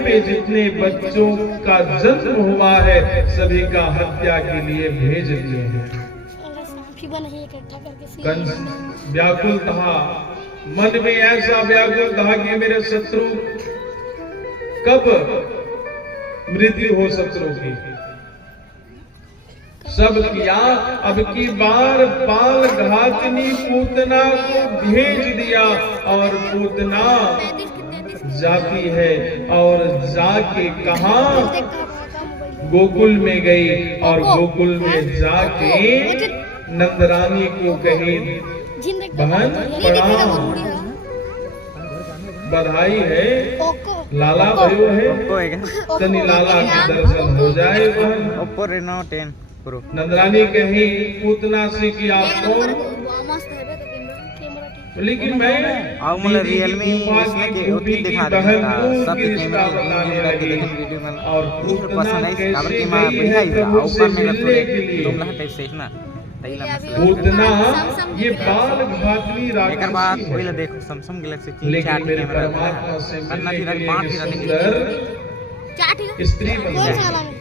में जितने बच्चों का जन्म हुआ है सभी का हत्या के लिए भेज दिए हैं। कंस व्याकुल था, मन में ऐसा व्याकुल था कि मेरे शत्रु कब मृत्यु हो शत्रु की। सब किया, अब की बार बाल घातनी पूतना को भेज दिया और पूतना जाती है और जाके कहा गोकुल में गई और गोकुल में जाके नंदरानी को कही बहन प्रणाम, बधाई है, लाला भयो है, तनी लाला के दर्शन हो जाए बहन। नंदरानी कही पूतना से कि आप कौन, लेकिन मैं रियलमी दिखा रहा सब कैमरा और पूतना कैसे गई है प्रभु से मिलने के लिए। पूतना ये बाल घातनी राक्षसी है, देखो सैमसंग गैलेक्सी लेकिन मेरे परमात्मा से मिलने के लिए सुंदर स्त्री बन गई।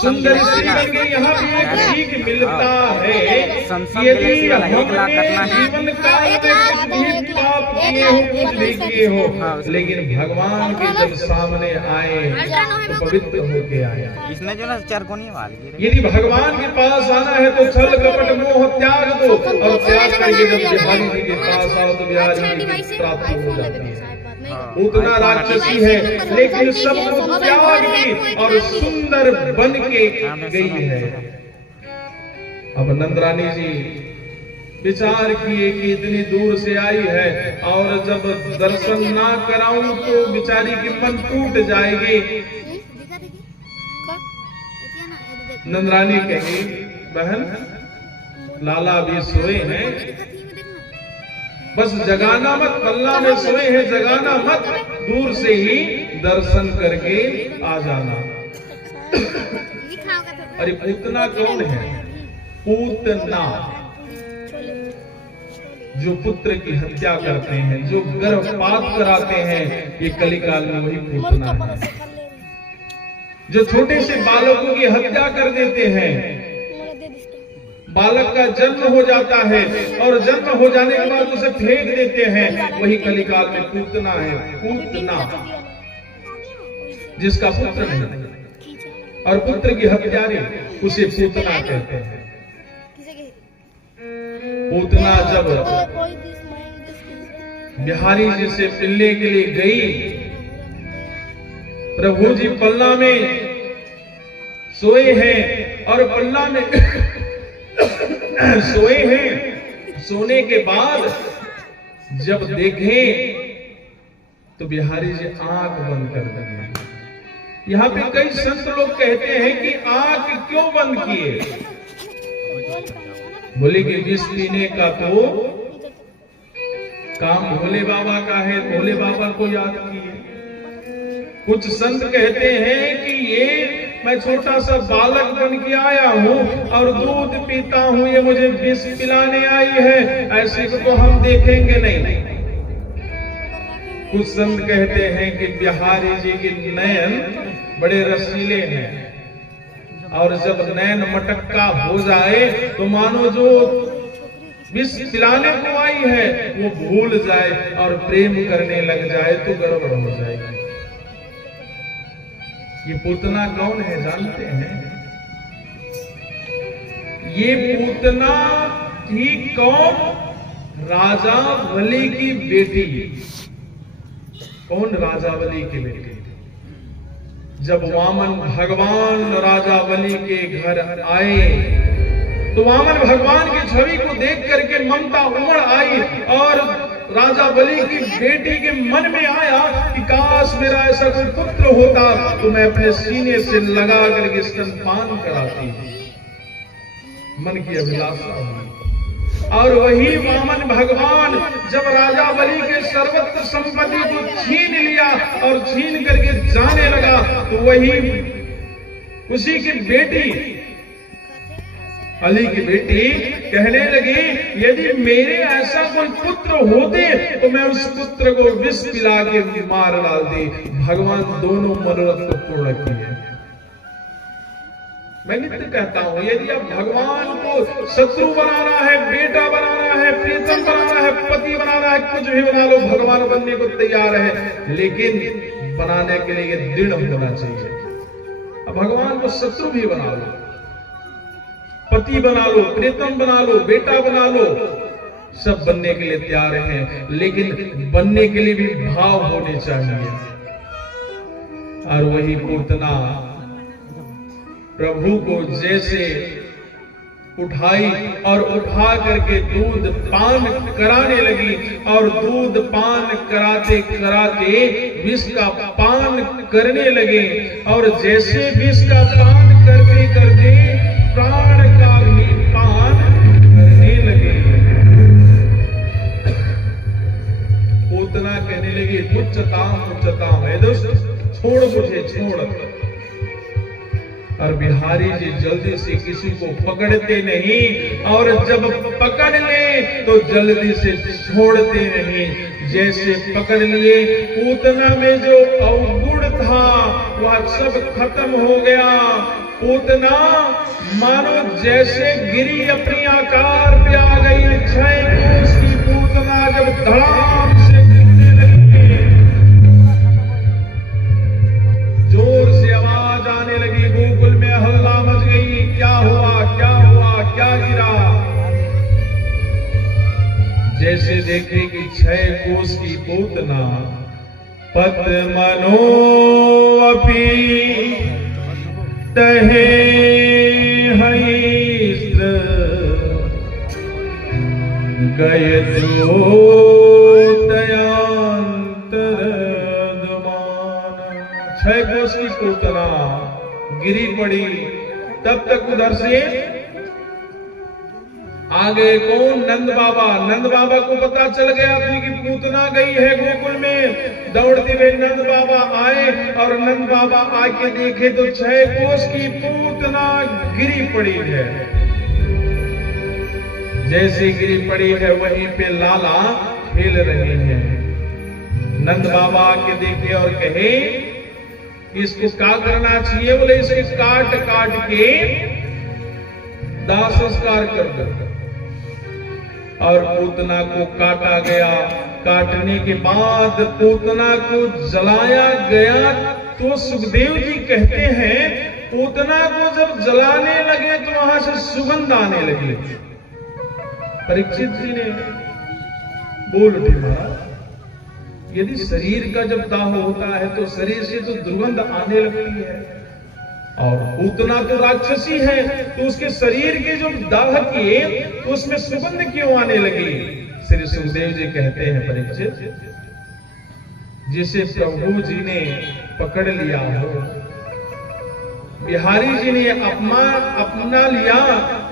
सुंदर स्त्री बन गई। यहाँ भी एक सीख मिलता है कि यदि हमने जीवन काल में कुछ भी पाप किए हो, कुछ भी किए हो, लेकिन भगवान के जब सामने आए तो पवित्र होके आए। इसने जो ना चारकोनी वाली, यदि भगवान के पास आना है तो छल कपट मोह त्याग दो और त्याग करके जब बिहारी जी के पास आओ तो बिहारी जी की प्राप्ति हो जाती है। उतना राक्षसी है लेकिन सब त्याग दी और सुंदर बन के गई है। अब नंदरानी जी विचार किए कि इतनी दूर से आई है और जब दर्शन ना कराऊं तो बेचारी की मन टूट जाएगी। नंदरानी कही बहन लाला भी सोए हैं, बस जगाना मत, पल्ला में सोए हैं जगाना मत, दूर से ही दर्शन करके आ जाना। अरे पूतना कौन है? पूतना जो पुत्र की हत्या करते हैं, जो गर्भपात कराते हैं, ये कलिकाल में वही पूतना है। जो छोटे से बालकों की हत्या कर देते हैं, बालक का जन्म हो जाता है और जन्म हो जाने के बाद उसे फेंक देते हैं, वही कलिकाल में पूतना है। पूतना जिसका पुत्र नहीं और पुत्र की हत्यारे उसे पूतना कहते हैं। पूतना जब बिहारी जी से मिलने के लिए गई, प्रभु जी पल्ला में सोए हैं और पल्ला में सोए हैं। सोने के बाद जब देखें तो बिहारी जी आंख बंद कर देंगे। यहाँ पे कई संत लोग कहते हैं कि आंख क्यों बंद किए? बोले कि विष पीने का तो काम भोले बाबा का है, भोले बाबा को याद किए। कुछ संत कहते हैं कि ये मैं छोटा सा बालक बन के आया हूँ और दूध पीता हूँ, ये मुझे विष पिलाने आई है, ऐसे को तो हम देखेंगे नहीं। कुछ संत कहते हैं कि बिहारी जी के नयन बड़े रसीले हैं और जब नयन मटक्का हो जाए तो मानो जो विष पिलाने को आई है वो भूल जाए और प्रेम करने लग जाए तो गड़बड़ हो जाएगी। ये पूतना कौन है जानते हैं? ये पूतना थी कौन? राजा बलि की बेटी। कौन? राजा बलि की बेटी। जब वामन भगवान राजा बलि के घर आए तो वामन भगवान की छवि को देख करके ममता उमड़ आई और राजा बलि की बेटी के मन में आया कि काश मेरा ऐसा कोई पुत्र होता तो मैं अपने सीने से लगा करके स्तनपान कराती। मन की अभिलाषा हुई और वही वामन भगवान जब राजा बलि के सर्वत्र संपत्ति को छीन लिया और छीन करके जाने लगा तो वही उसी की बेटी अली की बेटी कहने लगी, यदि मेरे ऐसा कोई पुत्र होते तो मैं उस पुत्र को विष पिला के मार डालती। भगवान दोनों मनोरथ को पूर्ण किए। मैं नित्य कहता हूं, यदि आप भगवान को शत्रु बनाना है, बेटा बनाना है, प्रीतम बनाना है, पति बनाना है, कुछ भी बना लो, भगवान बनने को तैयार है, लेकिन बनाने के लिए दृढ़ होना चाहिए। अब भगवान को शत्रु भी बना लो, पति बना लो, प्रीतम बना लो, बेटा बना लो, सब बनने के लिए तैयार हैं, लेकिन बनने के लिए भी भाव होने चाहिए। और वही पूतना प्रभु को जैसे उठाई और उठा करके दूध पान कराने लगी, और दूध पान कराते कराते विष का पान करने लगे, और जैसे विष का पान करते करते प्राण का भी पान करने लगे। पूतना कहने लगी, उच्चताम उच्चताम, हे दुष्ट, छोड़ मुझे, छोड़। और बिहारी जी जल्दी से किसी को पकड़ते नहीं, और जब पकड़ ले तो जल्दी से छोड़ते नहीं। जैसे पकड़ लिए, पूतना में जो अवगुण था वह सब खत्म हो गया। पूतना मानो जैसे गिरी अपनी आकार पे आ गई। 6 कोस की पूतना जब धड़ाम से गिरने लगी, जोर से आवाज आने लगी, गोकुल में हल्ला मच गई। क्या हुआ, क्या हुआ, क्या गिरा? जैसे देखे कि 6 कोस की पूतना पद्मनो अपि तहे हईस्त्र गए दयान्तरदमान। 6 कोस की पूतना गिरी पड़ी। तब तक उधर से आ गए कौन? नंद बाबा। नंद बाबा को पता चल गया कि पूतना गई है गोकुल में। दौड़ते हुए नंद बाबा आए, और नंद बाबा आके देखे तो 6 कोस की पूतना गिरी पड़ी है। जैसे गिरी पड़ी है वहीं पे लाला खेल रहे हैं। नंद बाबा आके देखे और कहे, इसको क्या करना चाहिए? बोले इसे काट काट के दाह संस्कार कर दो। और पूतना को काटा गया। काटने के बाद पूतना को जलाया गया। तो सुखदेव जी कहते हैं, पूतना को जब जलाने लगे तो वहां से सुगंध आने लगी। परीक्षित जी ने बोल उठे, महाराज यदि शरीर का जब दाह होता है तो शरीर से तो दुर्गंध आने लगती है, और पूतना तो राक्षसी है, तो उसके शरीर के जो दाह किए तो उसमें सुगंध क्यों आने लगी? श्री सुखदेव जी कहते हैं, परीक्षित, जिसे प्रभु जी ने पकड़ लिया हो, बिहारी जी ने अपना लिया,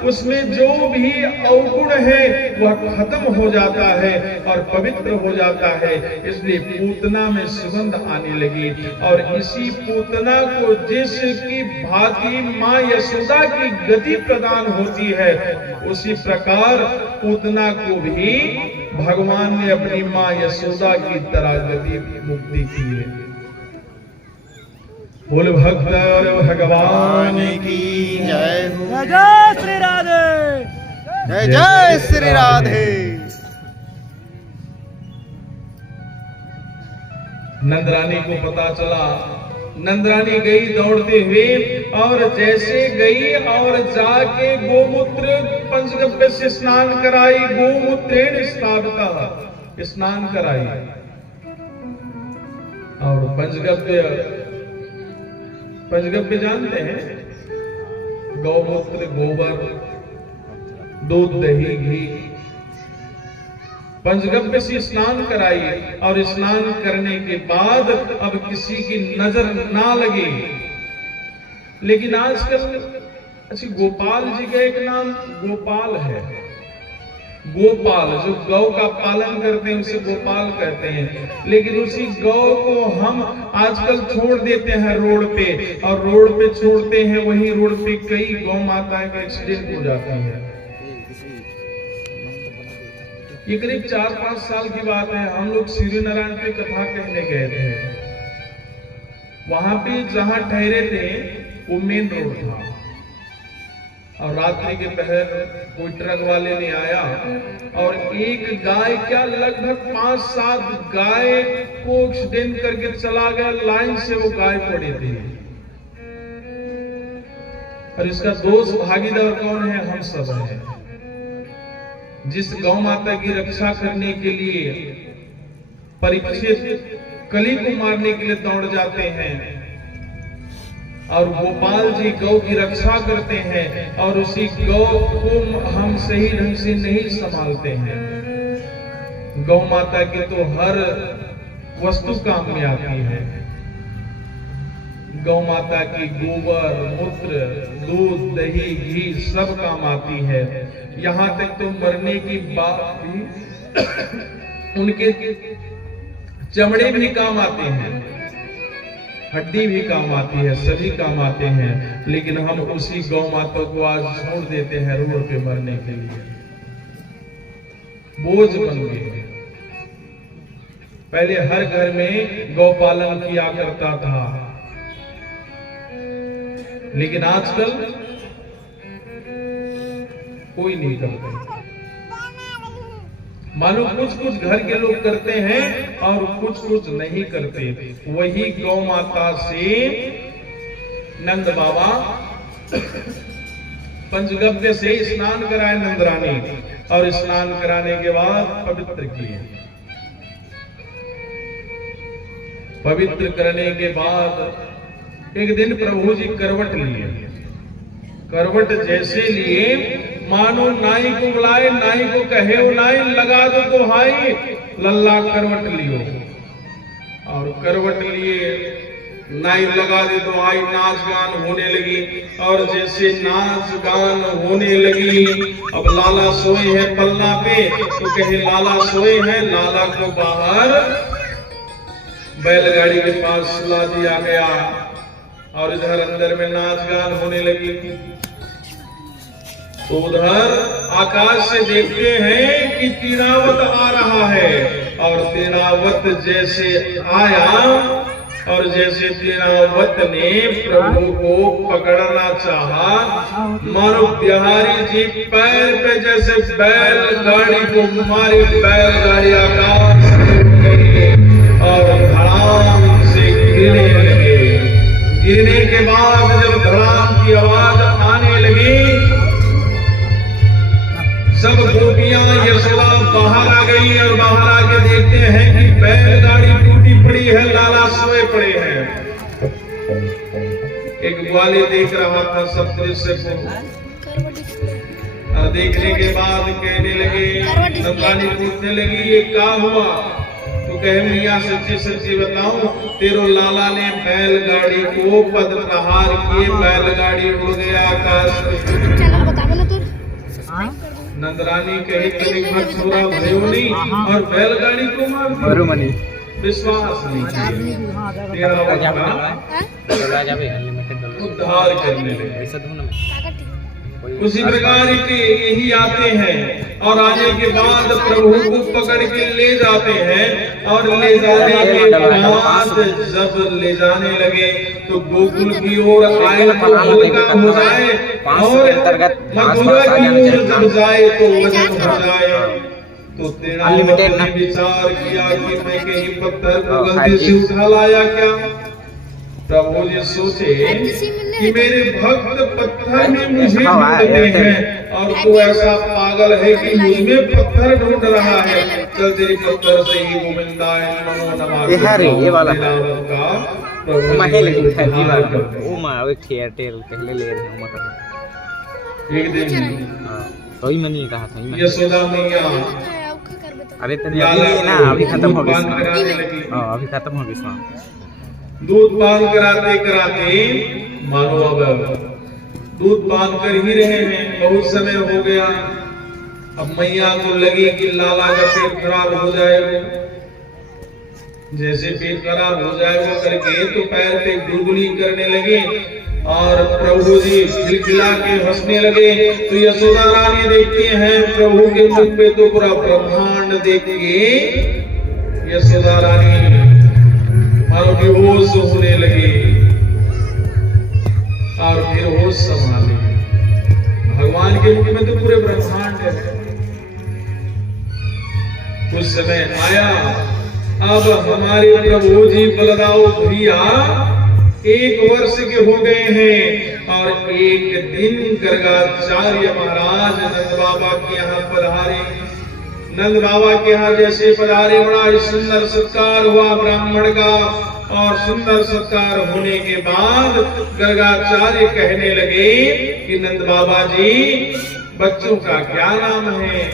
उसमें जो भी अवगुण है वह खत्म हो जाता है और पवित्र हो जाता है। इसलिए पूतना में सुगंध आने लगी। और इसी पूतना को जिसकी भांति मां यशोदा की गति प्रदान होती है, उसी प्रकार पूतना को भी भगवान ने अपनी मां यशोदा की तरह गति मुक्ति की है। बोल भक्त और भगवान की जय। जय जय श्री राधे, जय जय श्री राधे। नंदरानी को पता चला। नंदरानी गई दौड़ते हुए, और जैसे गई और जाके गोमूत्र पंचगव्य से स्नान कराई। गोमूत्रेण स्नानता, स्नान कराई। और पंचगव्य जानते हैं, गौमूत्र, गोबर, दूध, दही, घी। पंचगव्य से स्नान कराई, और स्नान करने के बाद अब किसी की नजर ना लगे। लेकिन आजकल गोपाल जी का एक नाम गोपाल है। गोपाल, जो गौ का पालन करते हैं उसे गोपाल कहते हैं। लेकिन उसी गौ को हम आजकल छोड़ देते हैं रोड पे, और रोड पे छोड़ते हैं, वही रोड पे कई गौ माताएं का एक्सीडेंट हो जाती है। ये करीब 4-5 साल की बात है। हम लोग श्रीनारायण पे कथा कहने गए थे। वहां पे जहां ठहरे थे वो मेन रोड था, और रात्रि के पहर कोई ट्रक वाले ने आया और एक गाय, क्या लगभग 5-7 गाय को एक्सीडेंट करके चला गया। लाइन से वो गाय पड़ी थी, और इसका दोस्त भागीदार कौन है? हम सब हैं। जिस गौ माता की रक्षा करने के लिए परीक्षित कली को मारने के लिए दौड़ जाते हैं, और गोपाल जी गौ की रक्षा करते हैं, और उसी गौ को हम सही ढंग से नहीं संभालते हैं। गौ माता की तो हर वस्तु काम में आती है। गौ माता की गोबर, मूत्र, दूध, दही, घी सब काम आती है। यहाँ तक तो मरने की बात भी उनके चमड़े भी काम आते हैं, हड्डी भी काम आती है, सभी काम आते हैं। लेकिन हम उसी गौ माता को आज छोड़ देते हैं रोड पे मरने के लिए, बोझ बन गए। पहले हर घर में गौ पालन किया करता था, लेकिन आजकल कोई नहीं करता। मानो कुछ घर के लोग करते हैं और कुछ नहीं करते। वही गौ माता से नंद बाबा पंचगव्य से स्नान कराए नंदरानी, और स्नान कराने के बाद पवित्र किए। पवित्र करने के बाद एक दिन प्रभु जी करवट लिए। करवट जैसे लिए, मानो नाई को बुलाए, नाई को कहे ओ नाई लगा दो तो हाई, लल्ला करवट लियो। और करवट लिए, नाई लगा दे तो आई, नाच गान होने लगी। और जैसे नाच गान होने लगी, अब लाला सोए हैं पल्ला पे, तो कहे लाला सोए हैं, लाला को बाहर बैलगाड़ी के पास सुला दिया गया, और इधर अंदर में नाच गान होने लगी। तो उधर आकाश से देखते हैं कि तीरावत आ रहा है, और तीरावत जैसे आया, और जैसे तीरावत ने प्रभु को पकड़ना चाहा, मानो बिहारी जी पैर पे जैसे बैलगाड़ी को मारी, बैलगाड़ी आकाश और धड़ाम से गिरने लगे। गिरने के बाद जब धड़ाम की आवाज आने लगी, सब गोपियां यशोदा बाहर आ गई, और बाहर आके देखते हैं कि बैलगाड़ी टूटी पड़ी है, लाला सोए पड़े हैं। एक ग्वाले देख रहा था सब दृश्य को, और देखने के बाद कहने लगे, नंदरानी पूछने लगी ये क्या हुआ? तो कहे मियाँ सच्ची सच्ची बताऊं, तेरो लाला ने बैलगाड़ी को पद प्रहार किए, बैलगाड़ी उड़ गया आकाश में। नंदरानी कहे तेरे घर छोरा भयो नहीं, और बैलगाड़ी को मार दिया। विश्वास नहीं किया। तेरा उद्धार करने लगे। उसी प्रकार के यही आते हैं, और आने के बाद प्रभु को पकड़ के ले जाते हैं, और ले जाने के बाद जब ले जाने लगे तो गोकुल की ओर आए तो हल्का हो जाए, और मथुरा की ओर जब जाए तो वजन हो जाए। तो तीरावत ने विचार किया कि मैं कहीं पत्थर को गलती से उठा लाया क्या? प्रभु जी सोचे कि मेरे भक्त पत्थर में मुझे ढूंढते हैं, और तू ऐसा पागल है कि मुझ में पत्थर ढूंढ रहा है। चल तेरी पत्थर से ही गोविंदा नमो नमः। ये वाला का एक दिन यशोदा मैया अरे ना अभी खत्म हो गया, अभी खत्म हो गया। दूध पान कराते कराते मानो अब दूध पान कर ही रहे हैं, बहुत समय हो गया। अब मैया को लगी कि लाला का पेट खराब हो जाएगा, जैसे पेट खराब हो जाएगा करके तो पैर पे गुलगुली करने लगे और प्रभु जी खिलखिला के हंसने लगे। तो यशोदा रानी देखते हैं प्रभु के मुख पे तो पूरा ब्रह्मांड देख के यशोदा रानी और बेहोश होने लगे और फिर होश संभाले। भगवान के मुख में तो पूरे ब्रह्मांड है। कुछ समय आया, अब हमारे प्रभु जी बलदाऊ भैया 1 वर्ष के हो गए हैं और एक दिन गर्गाचार्य महाराज नंद बाबा के यहाँ पधारे। नंद बाबा के यहाँ जैसे पधारे बड़ा ही सुंदर सत्कार हुआ ब्राह्मण का, और सुंदर सत्कार होने के बाद गर्गाचार्य कहने लगे कि नंद बाबा जी बच्चों का क्या नाम है?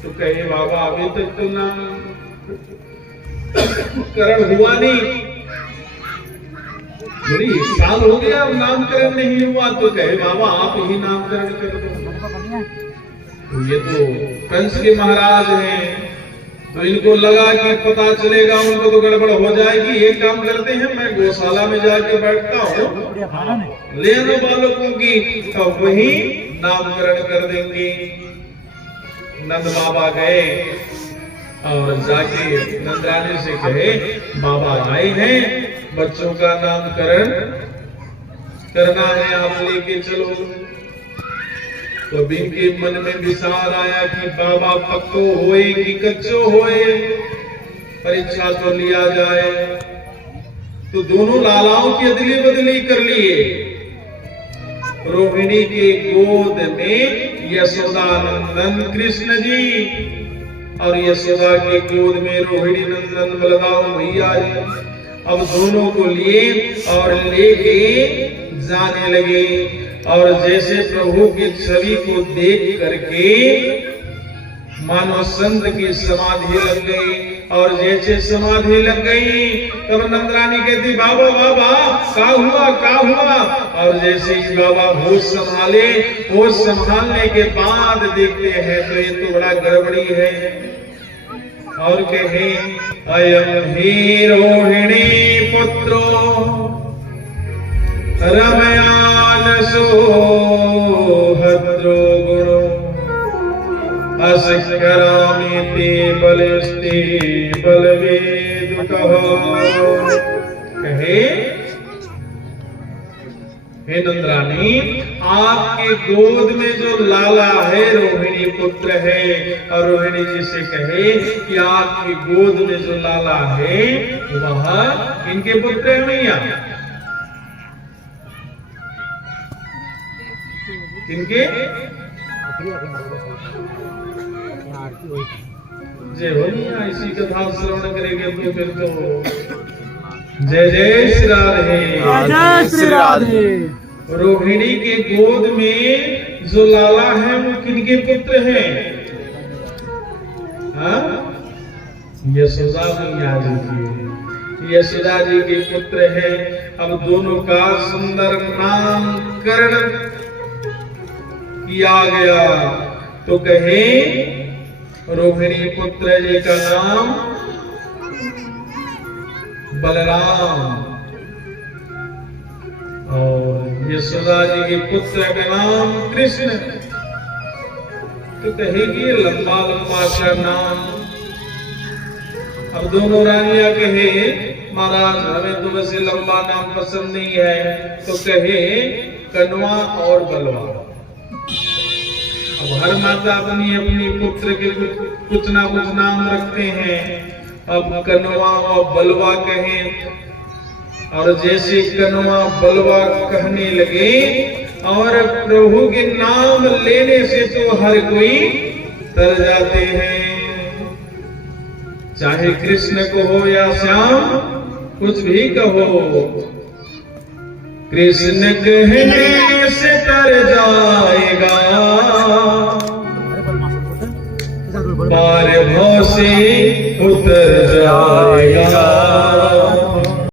तो कहे बाबा अभी तक तो नाम करण हुआ नहीं, बोली 1 साल हो गया नामकरण नहीं हुआ। तो कहे बाबा आप ही नामकरण कर दो। तो ये तो कंस के महाराज हैं, तो इनको लगा कि पता चलेगा उनको तो गड़बड़ हो जाएगी। एक काम करते हैं, मैं गौशाला में जाके बैठता हूँ, ले आना बालकों की, तो वही नामकरण कर देंगे। नंद बाबा गए और जाके नंदरानी से कहे बाबा आए हैं, बच्चों का नामकरण करना है, आप लेके चलो। तो इनके मन में विचार आया कि बाबा पक्को होए कि कच्चो होए, परीक्षा तो लिया जाए। तो दोनों लालाओं की अदली बदली कर लिए। रोहिणी के गोद में यशोदानंदन कृष्ण जी और यशोदा के गोद में रोहिणी नंदन बलदाऊ भैया जी। अब दोनों को लिए और लेके जाने लगे, और जैसे प्रभु की छवि को देख करके मानो संत की समाधि लग गई। और जैसे समाधि लग गई तब नंदरानी कहती बाबा बाबा का हुआ। और जैसे ही बाबा होश संभाले, होश संभालने के बाद देखते हैं तो ये तो बड़ा गड़बड़ी है। और कहे अयम ही रोहिणी पुत्रो रमयान सोहद्रो गुणो असकरामि ते बलस्ते बलवेदुकः। कहे हे नंदरानी, आपके गोद में जो लाला है रोहिणी पुत्र है, और रोहिणी जी से कहे कि आपकी गोद में जो लाला है वह इनके पुत्र है भैया। किनके? जय भैया, इसी कथा श्रवण करेंगे तो फिर तो जय जय श्री राधे, जय श्री राधे। रोहिणी के गोद में जो लाला है वो किनके पुत्र हैं? यशोदा मैया जी के, यशोदा जी के पुत्र है। अब दोनों का सुंदर नामकरण किया गया। तो कहे रोहिणी पुत्र जी का नाम बलराम और यशोदा जी के पुत्र का नाम कृष्ण। तो कहेगी लंबा लंबा सा नाम। अब दोनों रानियां कहे महाराज हमें तो वैसे लंबा नाम पसंद नहीं है। तो कहे कनवा और बलवा। अब हर माता अपनी अपनी पुत्र के कुछ ना कुछ नाम रखते हैं। अब कनवा और बलवा कहें, और जैसे कनवा बलवा कहने लगे और प्रभु के नाम लेने से तो हर कोई तर जाते हैं। चाहे कृष्ण को हो या श्याम, कुछ भी कहो, कृष्ण कहने से तर जाएगा, पार भव से